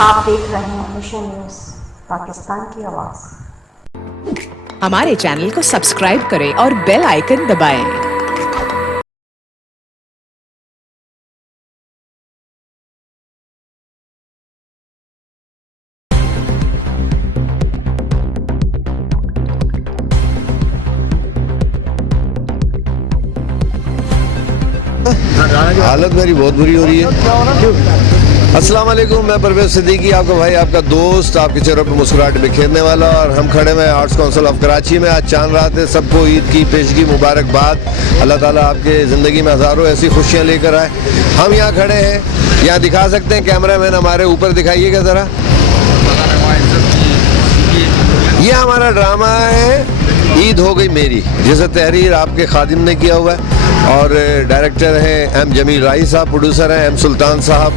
आप देख रहे हैं मिशन न्यूज़ पाकिस्तान की आवाज़। हमारे चैनल को सब्सक्राइब करें और बेल आइकन दबाएं। हालत मेरी बहुत बुरी हो रही है। अस्सलाम वालेकुम, मैं परवेज़ सिद्दीकी, आपका भाई, आपका दोस्त, आपके चेहरों पर मुस्कुराहट बिखेरने वाला। और हम खड़े हैं आर्ट्स काउंसिल ऑफ कराची में। आज चांद रात है, सबको ईद की पेशगी मुबारकबाद। अल्लाह ताला आपके ज़िंदगी में हज़ारों ऐसी खुशियाँ लेकर आए। हम यहाँ खड़े हैं, यहाँ दिखा सकते हैं, कैमरामैन हमारे ऊपर दिखाइएगा ज़रा। ये हमारा ड्रामा है ईद हो गई मेरी, जिसे तहरीर आपके खादिम ने किया हुआ है और डायरेक्टर हैं एम जमील राही साहब, प्रोड्यूसर हैं एम सुल्तान साहब।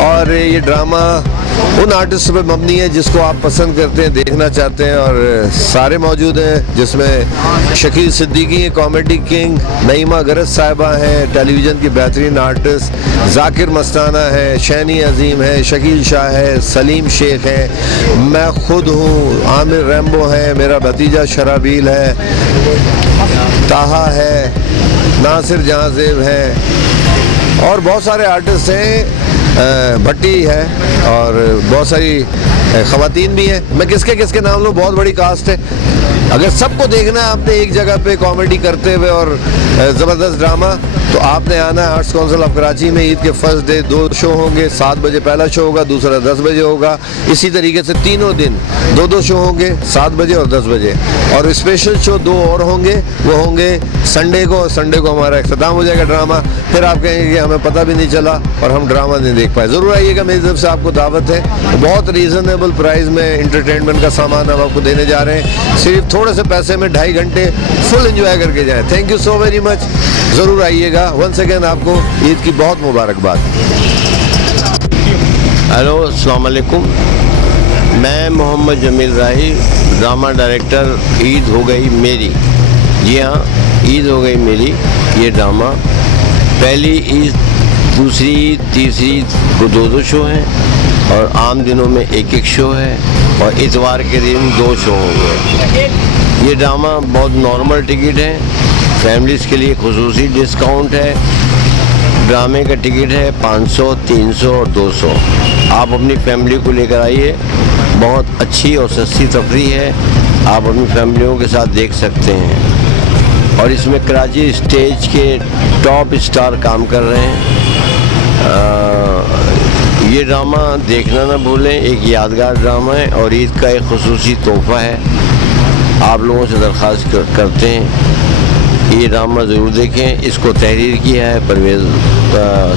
और ये ड्रामा उन आर्टिस्ट पर मबनी है जिसको आप पसंद करते हैं, देखना चाहते हैं। और सारे मौजूद हैं, जिसमें शकील सिद्दीकी हैं, कॉमेडी किंग, नईमा गरज साहिबा हैं, टेलीविज़न की बेहतरीन आर्टिस्ट, जाकिर मस्ताना है, शैनी अजीम है, शकील शाह है, सलीम शेख है, मैं खुद हूँ, आमिर रैम्बो है, मेरा भतीजा शराबील है, ताहा है, नासिर जहाँजेब है और बहुत सारे आर्टिस्ट हैं, भट्टी है और बहुत सारी ख़वातीन भी हैं। मैं किसके किसके नाम लूँ, बहुत बड़ी कास्ट है। अगर सबको देखना है आपने एक जगह पे कॉमेडी करते हुए और ज़बरदस्त ड्रामा, तो आपने आना है आर्ट्स काउंसिल ऑफ कराची में। ईद के फर्स्ट डे 2 शो होंगे, 7 बजे पहला शो होगा, दूसरा 10 बजे होगा। इसी तरीके से तीनों दिन 2 शो होंगे, 7 बजे और 10 बजे। और स्पेशल शो 2 और होंगे, वो होंगे संडे को। संडे को हमारा इख्तिताम हो जाएगा ड्रामा। फिर आप कहेंगे कि हमें पता भी नहीं चला और हम ड्रामा नहीं देख पाए। ज़रूर आइएगा, मेरी तरफ से आपको दावत है। बहुत रीज़नेबल प्राइस में एंटरटेनमेंट का सामान हम आपको देने जा रहे हैं। सिर्फ थोड़े से पैसे में 2.5 घंटे फुल एंजॉय करके जाएँ। Thank you so very much, ज़रूर आइएगा। वंस अगेन आपको ईद की बहुत मुबारकबाद। हेलो, अस्सलाम वालेकुम। मैं मोहम्मद जमील राही, ड्रामा डायरेक्टर, ईद हो गई मेरी। जी हाँ, ईद हो गई मेरी ये ड्रामा। पहली ईद, दूसरी ईद, तीसरी ईद को 2 शो हैं और आम दिनों में 1 शो है और इतवार के दिन 2 शो होंगे। ये ड्रामा बहुत नॉर्मल टिकट है, फैमिलीज़ के लिए खुसूसी डिस्काउंट है। ड्रामे का टिकट है 500, 300 और 200। आप अपनी फैमिली को लेकर आइए, बहुत अच्छी और सस्ती तफरीह है, आप अपनी फैमिलियों के साथ देख सकते हैं। और इसमें कराची स्टेज के टॉप स्टार काम कर रहे हैं। ये ड्रामा देखना ना भूलें, एक यादगार ड्रामा है और ईद का एक खुसूसी तोहफ़ा है। आप लोगों से दरख्वास्त करते हैं ये ड्रामा ज़रूर देखें। इसको तहरीर किया है परवेज़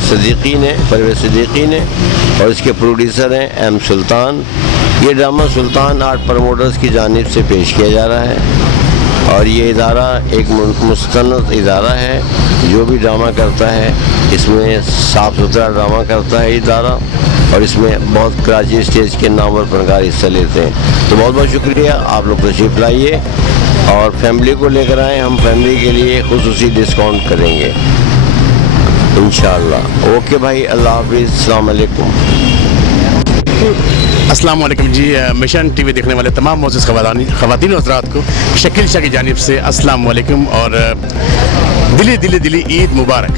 सिद्दीकी ने और इसके प्रोड्यूसर हैं एम सुल्तान। ये ड्रामा सुल्तान आर्ट प्रमोटर्स की जानिब से पेश किया जा रहा है और ये इदारा एक मुस्तनद इदारा है जो भी ड्रामा करता है इसमें साफ़ सुथरा ड्रामा करता है इदारा। और इसमें बहुत कराची स्टेज के नामवर फनकार हिस्सा लेते हैं। तो बहुत बहुत शुक्रिया, आप लोग तशरीफ़ लाइए और फैमिली को लेकर आएँ। हम फैमिली के लिए खुसूसी डिस्काउंट करेंगे इंशाअल्लाह। ओके भाई, अल्लाह हाफ़िज़, अस्सलाम वालेकुम। अस्सलाम वालेकुम जी। मिशन टीवी देखने वाले तमाम मोअज़्ज़ज़ ख़वातीन और हज़रात को शकील शाह की जानिब से अस्सलाम वालेकुम और दिली ईद मुबारक।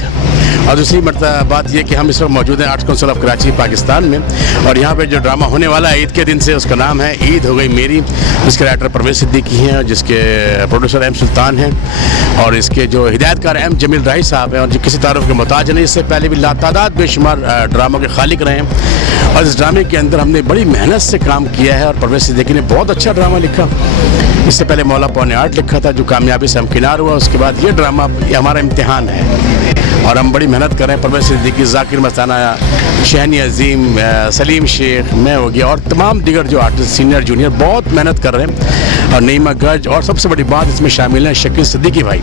और दूसरी बात यह कि हम इस वक्त मौजूद हैं arts council of Karachi Pakistan में और यहाँ पे जो ड्रामा होने वाला है ईद के दिन से, उसका नाम है ईद हो गई मेरी, जिसके राइटर परवेज़ सिद्दीकी हैं, जिसके प्रोड्यूसर एम सुल्तान हैं और इसके जो हिदायतकार एम जमील राही साहब हैं और जो किसी तारुफ के मोहताज नहीं। इससे पहले भी लातादाद बेशुमार ड्रामों के खालिक रहे हैं और इस ड्रामे के अंदर हमने बड़ी मेहनत से काम किया है और परवेज़ सिद्दीकी ने बहुत अच्छा ड्रामा लिखा। इससे पहले मौला पौने 8 लिखा था जो कामयाबी से हमकिनार हुआ। उसके बाद ये ड्रामा हमारा इम्तिहान है और हम बड़ी मेहनत कर रहे हैं। परवेज़ सिद्दीकी, जाकिर मस्ताना, शहनी अजीम, सलीम शेख, मैं हो गया और तमाम दीगर जो आर्टिस्ट सीनियर जूनियर बहुत मेहनत कर रहे हैं। और नईमा गज और सबसे बड़ी बात इसमें शामिल है शकील सिद्दीकी भाई।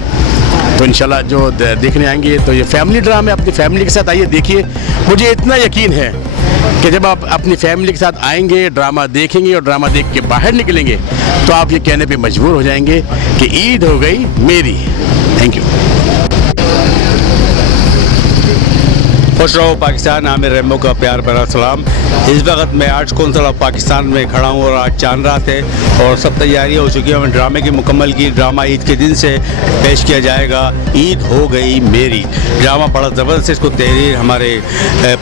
तो इंशाल्लाह जो देखने आएंगे तो ये फैमिली ड्रामा है, अपनी फैमिली के साथ आइए देखिए। मुझे इतना यकीन है कि जब आप अपनी फैमिली के साथ आएंगे, ड्रामा देखेंगे और ड्रामा देख के बाहर निकलेंगे तो आप ये कहने पे मजबूर हो जाएंगे कि ईद हो गई मेरी। Thank you. खुश रहो पाकिस्तान, आमिर रैम्बो का प्यार भरा सलाम। इस वक्त मैं आर्ट्स कौंसिल ऑफ पाकिस्तान में खड़ा हूँ और आज चांद रात है और सब तैयारियाँ हो चुकी हैं। हमने ड्रामे की मुकम्मल की। ड्रामा ईद के दिन से पेश किया जाएगा, ईद हो गई मेरी। ड्रामा बड़ा ज़बरदस्त है, इसको तहरीर हमारे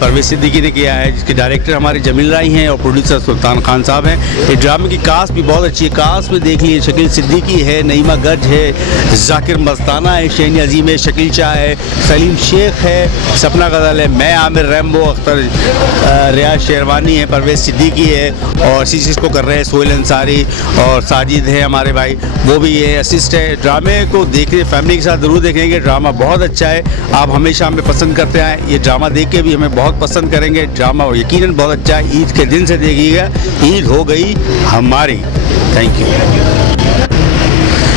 परवेज़ सिद्दीकी ने किया है, जिसके डायरेक्टर हमारे जमील राही हैं और प्रोड्यूसर सुल्तान खान साहब हैं। इस ड्रामे की कास्ट भी बहुत अच्छी है। कास्ट में देख लीजिए, शकील सिद्दीकी है, नईमा गज है, जाकिर मस्ताना है, शहनी अजीम है, शकील शाह है, सलीम शेख है, सपना गजल है, मैं आमिर रैम्बो, अख्तर रियाज शेरवानी है, परवेज़ सिद्दीकी है और असिस्ट को कर रहे हैं सोहेल अंसारी और साजिद है हमारे भाई, वो भी ये असिस्ट है। ड्रामे को देखने फैमिली के साथ ज़रूर देखेंगे। ड्रामा बहुत अच्छा है, आप हमेशा हमें पसंद करते हैं, ये ड्रामा देख के भी हमें बहुत पसंद करेंगे। ड्रामा यकीनन बहुत अच्छा है। ईद के दिन से देखिएगा, ईद हो गई हमारी। Thank you.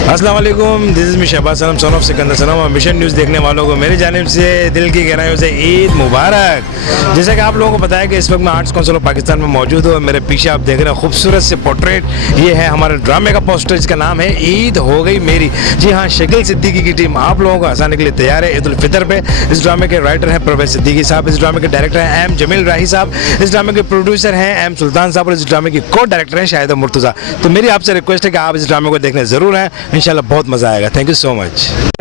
अस्सलाम वालेकुम, this is me Shahbaz Sanam, son of Sikandar Sanam. और मिशन न्यूज़ देखने वालों को मेरी जानिब से दिल की गहराइयों से ईद मुबारक। जैसा कि आप लोगों को बताया कि इस वक्त मैं आर्ट्स काउंसिल ऑफ पाकिस्तान में मौजूद हूँ। मेरे पीछे आप देख रहे हैं खूबसूरत से पोर्ट्रेट, ये है हमारे ड्रामे का पोस्टर जिसका नाम है ईद हो गई मेरी। जी हाँ, शकील सिद्दीकी की टीम आप लोगों को हंसाने के लिए तैयार है ईद उल फितर पे। इस ड्रामे के राइटर हैं परवेज़ सिद्दीकी साहब, इस ड्रामे के डायरेक्टर हैं एम जमील राही साहब, इस ड्रामे के प्रोड्यूसर हैं एम सुल्तान साहब और इस ड्रामे की को डायरेक्टर हैं शाहिदा मुर्तज़ा। तो मेरी आपसे रिक्वेस्ट है कि आप इस ड्रामे को देखने ज़रूर हैं, इंशाल्लाह बहुत मज़ा आएगा। Thank you so much.